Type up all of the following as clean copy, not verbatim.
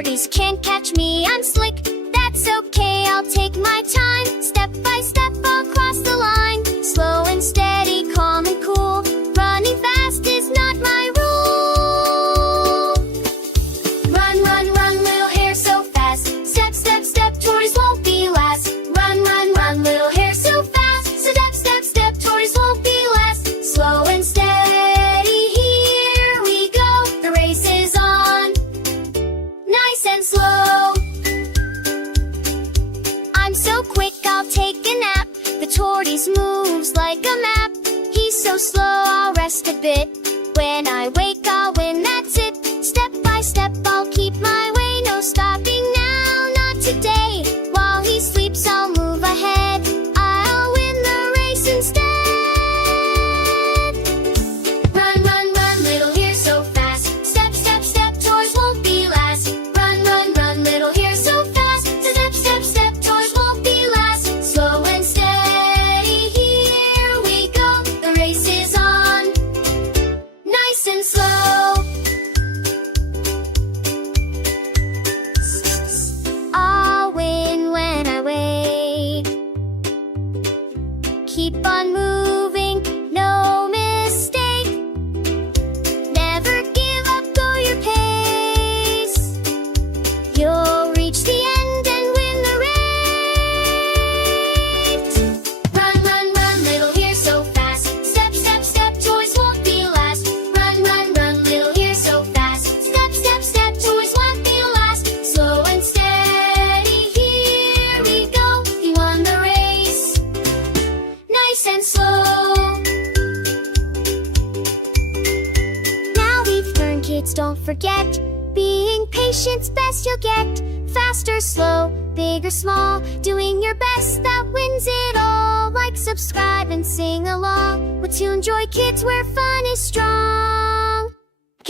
tortoise can't catch me, I'm slick. That's okay, I'll take my time. Step by step, I'll cross the line. Slow and steady, calm and cool. Running fast is not my rule. Run, run, run, little hare, so fast. Step, step, step, tortoise won't be last. Run, run, run, little hare, so fast. Step, step, step, tortoise won't be last. Slow and steady, here we go. The race is on, nice and slow. I'm so quick, I'll take a nap. The tortoise moves like a map. He's so slow, I'll rest a bit. When I wake, I'll win, that's it. Step by step, I'll keep my way. No stopping now, not today. While he sleeps, I'll move ahead. I'll win the race instead. Run, run, run, little hare, so fast. Step, step, step, tortoise won't be last. Run, run, run, little hare, so fast. Step, step, step, tortoise won't be last. Slow and steady, here we go. The race is on, nice and slow. I'll win when I wait. Keep on moving, no mistake. Never give up, go your pace. You'll reach the end and win the race. Run, run, run, little hare, so fast. Step, step, step, tortoise won't be last. Run, run, run, little hare, so fast. Step, step, step, tortoise won't be last. Slow and steady, here we go. He won the race, nice and slow. Now we've learned, kids, don't forget. Being patient's best you'll get. Fast or slow, big or small, doing your best, that wins it all. Like, subscribe, and sing along with ToonJoy Kids, where fun is strong.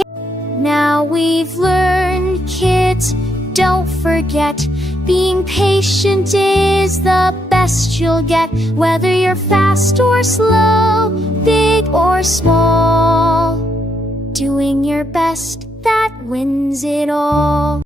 Now we've learned, kids, don't forget. Being patient is the best you'll get. Whether you're fast or slow, big or small, doing your best, that wins it all.